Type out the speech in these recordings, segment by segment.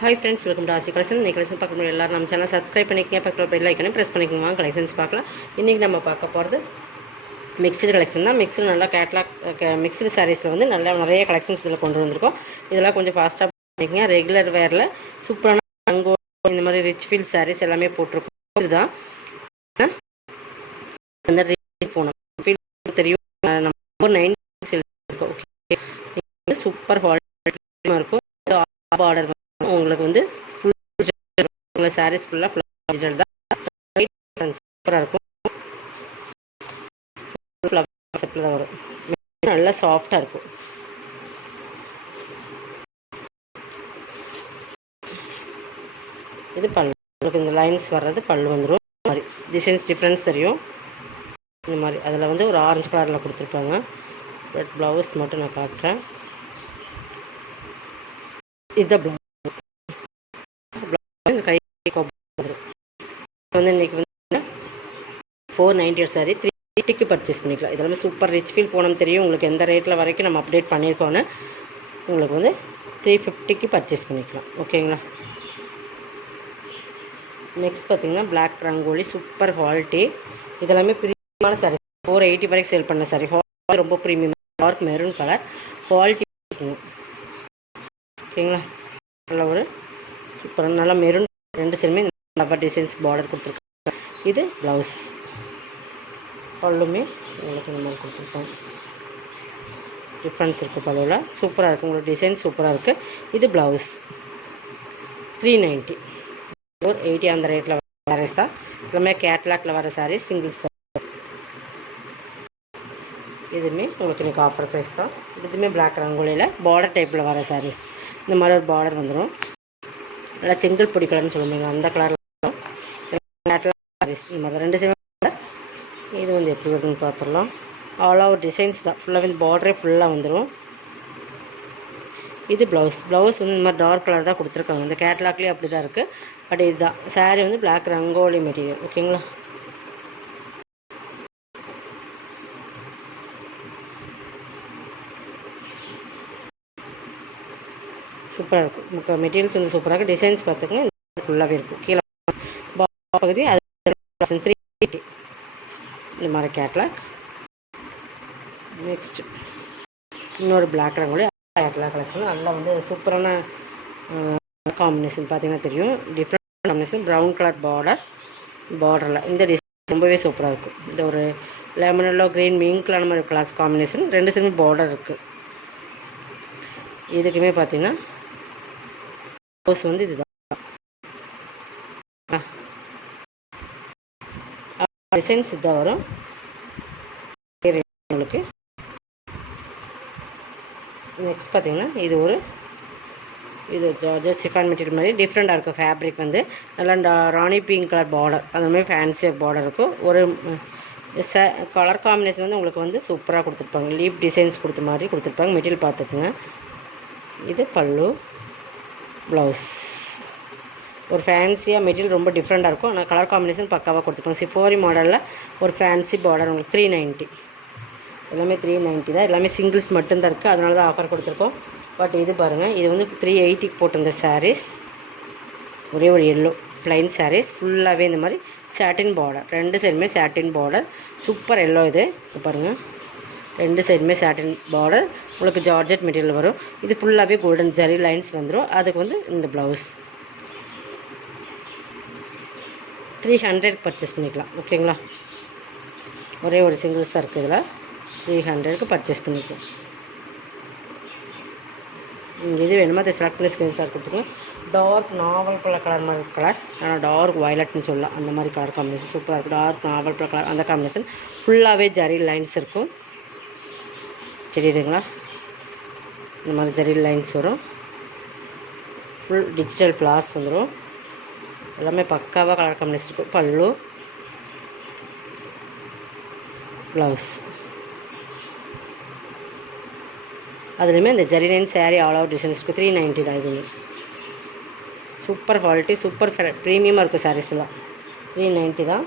Hi friends, welcome to ஆசி collection. இன்றைக்கி collection பார்க்க முடியும். எல்லோரும் நம்ம சேனல் சப்ஸ்கிரைப் பண்ணிக்கங்க, பக்கத்தில் பெல் ஐக்கனை ப்ரெஸ் பண்ணிக்கோங்க. கலெக்ஷன்ஸ் பார்க்கலாம். இன்றைக்கி நம்ம பார்க்க போகிறது மிக்சடு கலெக்ஷன் தான். மிக்சடு நல்லா கேட்லாக் மிக்சடு சாரீஸில் வந்து நல்லா நிறைய கலெக்ஷன்ஸ் இதில் கொண்டு வந்திருக்கோம். இதெல்லாம் கொஞ்சம் ஃபாஸ்ட்டாக பண்ணிக்கங்க. ரெகுலர் வேரில் சூப்பரான அங்கோ இந்த மாதிரி ரிச் ஃபீல் சாரீஸ் எல்லாமே போட்டிருக்கோம். இதுதான் அந்த போனோம் ஃபீல் தெரியும். நம்ம 9 இருக்கோம். ஓகே, சூப்பர் குவாலிட்டியாக இருக்கும். ஆர்டர் உங்களுக்கு வந்து ஃபுல் சாரீஸ் ஃபுல்லாக டிஜிட்டல் தான். சூப்பராக இருக்கும். செட்டில் தான் வரும். நல்லா சாஃப்டாக இருக்கும். இது பல்லு. உங்களுக்கு இந்த லைன்ஸ் வர்றது பல்லு வந்துடும். இந்த மாதிரி டிசைன்ஸ் டிஃப்ரென்ஸ் தெரியும். இந்த மாதிரி அதில் வந்து ஒரு ஆரஞ்சு கலரில் கொடுத்துருப்பாங்க. ரெட் ப்ளவுஸ் மட்டும் நான் காட்டுறேன். இதுதான் ப்ளவுஸ். இந்த கை வந்து இன்றைக்கி வந்து 490 சாரி 350க்கு பர்ச்சேஸ் பண்ணிக்கலாம். இதெல்லாமே சூப்பர் ரிச் ஃபீல் போனோம் தெரியும் உங்களுக்கு. எந்த ரேட்டில் வரைக்கும் நம்ம அப்டேட் பண்ணியிருக்கோன்னு உங்களுக்கு வந்து 350க்கு பர்ச்சேஸ் பண்ணிக்கலாம். ஓகேங்களா. நெக்ஸ்ட் பார்த்திங்கன்னா பிளாக் ரங்கோலி சூப்பர் குவாலிட்டி. இதெல்லாமே ப்ரீமியமான சாரி. 480 வரைக்கும் சேல் பண்ண சாரி. ரொம்ப premium. Dark maroon colour quality இருக்குங்க. ஓகேங்களா. நல்ல ஒரு சூப்பராக நல்லா மெரூன் ரெண்டு சைடுமே ஃப்ளவர் டிசைன்ஸ் பார்டர் கொடுத்துருக்காங்க. இது ப்ளவுஸ். பல்லுமே உங்களுக்கு இந்த மாதிரி கொடுத்துருக்காங்க. டிஃப்ரென்ஸ் இருக்குது பல்லுவில். சூப்பராக இருக்குது. உங்களுக்கு டிசைன் சூப்பராக இருக்குது. இது ப்ளவுஸ் 390. 480 அந்த ரேட்டில் வர சாரீஸ் தான். எல்லாமே கேட்லாக்ல வர சாரீஸ். சிங்கிள்ஸ் தான். இதுவுமே உங்களுக்கு இன்றைக்கி ஆஃபர் ப்ரைஸ் தான். இதுவுமே பிளாக் ரங்கோலியில் பார்டர் டைப்பில் வர சாரீஸ். இந்த மாதிரி ஒரு பார்டர் வந்துடும். நல்லா செங்கல் பொடி கலர்னு சொல்லுவீங்க அந்த கலரில் சாரீஸ். இந்த மாதிரி ரெண்டு சேம் கலர். இது வந்து எப்படி வருதுன்னு பார்த்துடலாம். ஆல் ஓவர் டிசைன்ஸ் தான். ஃபுல்லாக வந்து பார்டரே ஃபுல்லாக வந்துடும். இது ப்ளவுஸ். ப்ளவுஸ் வந்து இந்த மாதிரி டார்க் கலர் தான் கொடுத்துருக்காங்க. இந்த கேட்லாக்லேயே அப்படி தான் இருக்குது. பட் இதுதான் சாரீ வந்து பிளாக் ரங்கோலி மெட்டீரியல். ஓகேங்களா. சூப்பராக இருக்கும். நமக்கு மெட்டீரியல்ஸ் வந்து சூப்பராக இருக்குது. டிசைன்ஸ் பார்த்துக்கங்க. ஃபுல்லாகவே இருக்கும். கீழே பகுதி அது 380 இந்த மாதிரி கேட்லாக். நெக்ஸ்ட் இன்னொரு பிளாக் ரங்கோலி கேட்லாக் கலெக்ஷன். நல்லா வந்து சூப்பரான காம்பினேஷன் பார்த்தீங்கன்னா தெரியும். Different combination. ப்ரௌன் கலர் பார்டரில் இந்த டிசைன் ரொம்பவே சூப்பராக இருக்கும். இந்த ஒரு லெமன் எல்லோ க்ரீன் மிங்க்லான மாதிரி கிளாஸ் காம்பினேஷன். ரெண்டு சைடுமே பார்டர் இருக்குது. இதுக்குமே பார்த்தீங்கன்னா ப்ளவுஸ் வந்து இதுதான். டிசைன்ஸ் இதான் வரும் உங்களுக்கு. நெக்ஸ்ட் பார்த்தீங்கன்னா இது ஜார்ஜெட் சிஃபான் மெட்டீரியல் மாதிரி டிஃப்ரெண்ட்டாக இருக்கும். ஃபேப்ரிக் வந்து நல்லா ராணி பிங்க் கலர் பார்டர் அந்த மாதிரி ஃபேன்சியாக பார்டர் இருக்கும். ஒரு கலர் காம்பினேஷன் வந்து உங்களுக்கு வந்து சூப்பராக கொடுத்துருப்பாங்க. லீப் டிசைன்ஸ் கொடுத்த மாதிரி கொடுத்துருப்பாங்க. மெட்டீரியல் பார்த்துக்குங்க. இது பல்லு. ப்ளவுஸ் ஒரு ஃபேன்சியாக மெட்டீரியல் ரொம்ப டிஃப்ரெண்ட்டாக இருக்கும். ஆனால் கலர் காம்பினேஷன் பக்காவாக கொடுத்துருப்பாங்க. சிஃபோரி மாடலில் ஒரு ஃபேன்சி பார்டர் உங்களுக்கு 390. எல்லாமே 390 தான். எல்லாமே சிங்கிள்ஸ் மட்டும்தான் இருக்குது. அதனால தான் ஆஃபர் கொடுத்துருக்கோம். பட் இது பாருங்கள், இது வந்து 380க்கு போட்டிருந்த சாரீஸ். ஒரே ஒரு எல்லோ ப்ளைன் சாரீஸ். ஃபுல்லாகவே இந்த மாதிரி சாட்டின் பார்டர். ரெண்டு சைடுமே சாட்டின் பார்டர். Super yellow. இது பாருங்கள், ரெண்டு சைடுமே சாட்டின் பார்டர். உங்களுக்கு ஜார்ஜெட் மெட்டீரியல் வரும். இது ஃபுல்லாகவே கோல்டன் ஜரி லைன்ஸ் வந்துடும். அதுக்கு வந்து இந்த ப்ளவுஸ் 300 பர்ச்சேஸ் பண்ணிக்கலாம். ஓகேங்களா. ஒரே ஒரு சிங்கிள்ஸ் தான் இருக்குது. இதில் 300க்கு பர்ச்சேஸ் பண்ணிக்கலாம். இது வேணுமா அதை செலக்ட் பண்ணி ஸ்க்ரீன்ஷாட் கொடுத்துக்கலாம். டார்க் நாவல் கலர் மாதிரி கலர். ஆனால் டார்க் வயலட்னு சொல்லலாம். அந்த மாதிரி கலர் காம்பினேஷன் சூப்பராக இருக்கும். டார்க் நாவல் கலர் அந்த காம்பினேஷன். ஃபுல்லாகவே ஜரி லைன்ஸ் இருக்கும். தெரியுதுங்களா. இந்த மாதிரி ஜரி லைன்ஸ் வரும். ஃபுல் டிஜிட்டல் ஃப்ளார்ஸ் வந்துடும். எல்லாமே பக்காவாக கலர் காம்பினேஷன் இருக்கும். பல்லு ப்ளவுஸ். அதுலேயுமே இந்த zari line sari all over designs இருக்குது. 390 தான். இதுவுமே சூப்பர் குவாலிட்டி. சூப்பர் ப்ரீமியமாக இருக்குது சாரீஸ்லாம். 390 தான்.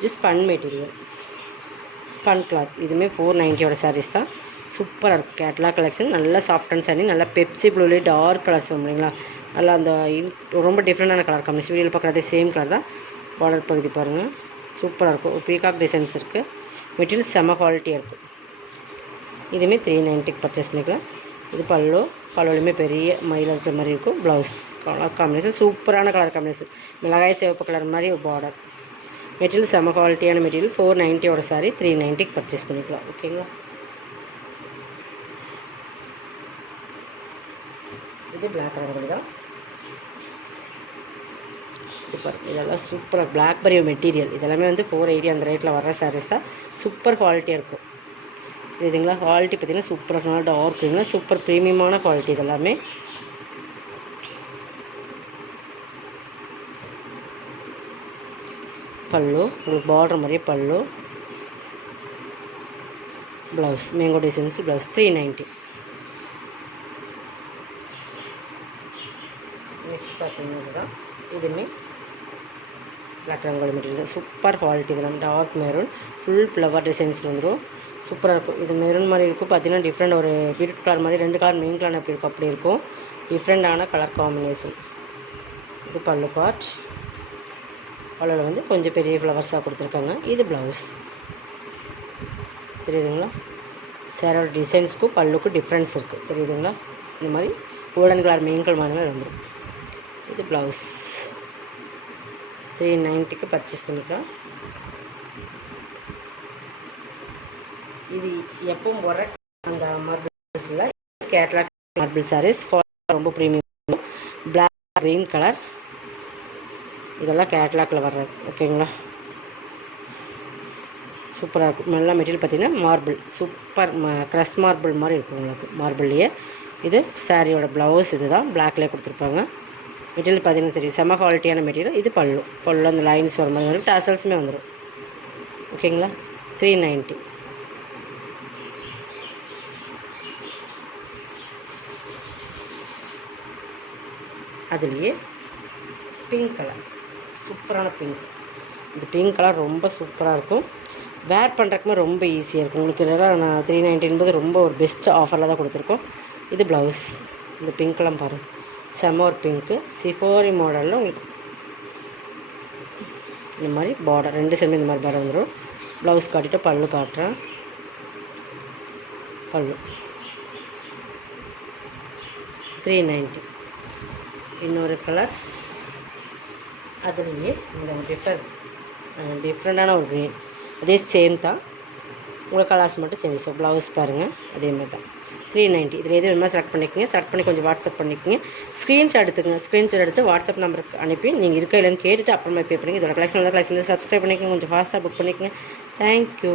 இது ஸ்பன் மெட்டீரியல். Spun cloth. இதுவுமே 490 சாரீஸ் தான். சூப்பராக இருக்கும். கேட்லாக் கலெக்ஷன் நல்லா சாஃப்ட் அண்ட் சைனிங், நல்லா பெப்சி ப்ளூலேயே டார்க் கலர்ஸ் இல்லைங்களா, நல்லா அந்த ரொம்ப டிஃப்ரெண்டான கலர் காம்பினேஷன். வீடியோவில் பார்க்குறதே சேம் கலர் தான். பார்டர் பகுதி பாருங்கள், சூப்பராக இருக்கும். பீகாக் டிசைன்ஸ் இருக்குது. மெட்டீரியல் செம்ம குவாலிட்டியாக இருக்கும். இதுவுமே 390 பர்ச்சேஸ் பண்ணிக்கலாம். இது பல்லுலையுமே பெரிய மயில் இருக்கிற மாதிரி இருக்கும். ப்ளவுஸ் கலர் காம்பினேஷன் சூப்பரான கலர் காம்பினேஷன், மிளகாய் சிவப்பு கலர் மாதிரி ஒரு பார்டர். மெட்டீரியல் செம்ம குவாலிட்டியான மெட்டீரியல். 490 சாரி 390 பர்ச்சேஸ் பண்ணிக்கலாம். ஓகேங்களா. இது பிளாக் கலர் தான் சூப்பர். இதெல்லாம் சூப்பராக பிளாக்பெரி மெட்டீரியல். இதெல்லாமே வந்து 480 அந்த ரேட்டில் வர்ற சாரீஸ் தான். சூப்பர் குவாலிட்டியாக இருக்கும். இதுங்களா குவாலிட்டி பார்த்திங்கன்னா சூப்பராக நல்லா டார்க் க்ரீனில் சூப்பர் ப்ரீமியமான குவாலிட்டி. இதெல்லாமே பல்லு உங்களுக்கு பார்டர் மாதிரியே பல்லு, blouse mango designs blouse 390. Next பார்த்தீங்கன்னா இதுதான். இதுவுமே black rangoli material super quality. இதெல்லாம் dark maroon full flower designs வந்துடும். சூப்பராக இருக்கும். இது மெரூன் மாதிரி இருக்கும். பார்த்தீங்கன்னா டிஃப்ரெண்ட் ஒரு பீட்ரூட் கலர் மாதிரி 2 கலர் மெயின் கலர் எப்படி இருக்கும் அப்படி இருக்கும். டிஃப்ரெண்டான கலர் காம்பினேஷன். இது பல்லு பார்ட். பல்லில் வந்து கொஞ்சம் பெரிய ஃப்ளவர்ஸாக கொடுத்துருக்காங்க. இது ப்ளவுஸ் தெரியுதுங்களா. சேரோட டிசைன்ஸ்க்கும் பல்லுக்கும் டிஃப்ரென்ஸ் இருக்குது தெரியுதுங்களா. இந்த மாதிரி கோல்டன் கலர் மெயின் கலர் மாதிரி வந்துடும். இது ப்ளவுஸ் 390 பர்ச்சேஸ் பண்ணிக்கலாம். இது எப்பவும் போடுற அந்த மார்பிள்ஸில் கேட்லாக் மார்பிள் சாரீஸ் ரொம்ப ப்ரீமியம். பிளாக் க்ரீன் கலர் இதெல்லாம் கேட்லாக்கில் வர்றது. ஓகேங்களா. சூப்பராக இருக்கும். நல்லா மெட்டீரியல் பார்த்திங்கன்னா மார்பிள் சூப்பர் க்ரஷ் மார்பிள் மாதிரி இருக்கும் உங்களுக்கு மார்பிள்லேயே. இது சாரியோட ப்ளவுஸ் இது தான் பிளாக்லேயே கொடுத்துருப்பாங்க. மெட்டீரியல் பார்த்திங்கன்னா தெரியும் செம்ம குவாலிட்டியான மெட்டீரியல். இது பல்லு அந்த லைன்ஸ் வர மாதிரி வரும். டாசல்ஸுமே வந்துடும். ஓகேங்களா. 390. அதுலேயே பிங்க் கலர் சூப்பரான பிங்க். இந்த பிங்க் கலர் ரொம்ப சூப்பராக இருக்கும். வேர் பண்ணுறதுக்குமே ரொம்ப ஈஸியாக இருக்கும் உங்களுக்கு. இதெல்லாம் நான் 390 என்பது ரொம்ப ஒரு பெஸ்ட் ஆஃபரில் தான் கொடுத்துருக்கோம். இது ப்ளவுஸ் இந்த பிங்க்கெலாம் பாருங்கள் செம்ம ஒரு பிங்க்கு சிஃபோரி மாடலில் உங்களுக்கு இந்த மாதிரி பார்டர் 2 சைடுமே இந்த மாதிரி பார்டர் வந்துடும். ப்ளவுஸ் காட்டிட்டு பல்லு காட்டுறேன். பல்லு 390. இன்னொரு கலர்ஸ் அதுலேயே இந்த டிஃப்ரெண்டான ஒரு க்ரீன் அதே சேம் தான். உங்கள் கலர்ஸ் மட்டும் சேஞ்சஸ். ப்ளவுஸ் பாருங்கள் அதே மாதிரி தான் 390. இதில் எது வேணுமா செலக்ட் பண்ணிக்கோங்க. செலக்ட் பண்ணி கொஞ்சம் வாட்ஸ்அப் பண்ணிக்கோங்க. ஸ்க்ரீன்ஷாட் எடுத்துக்கங்க. ஸ்க்ரீன்ஷாட் எடுத்து வாட்ஸ்அப் நம்பருக்கு அனுப்பி நீங்கள் இருக்க இல்லைன்னு கேட்டுட்டு அப்புறமா பே பண்ணிங்க. இதோட கலெக்ஷன் சப்ஸ்கிரைப் பண்ணிக்கோங்க. கொஞ்சம் ஃபாஸ்ட்டாக புக் பண்ணிக்கோங்க. தேங்க்யூ.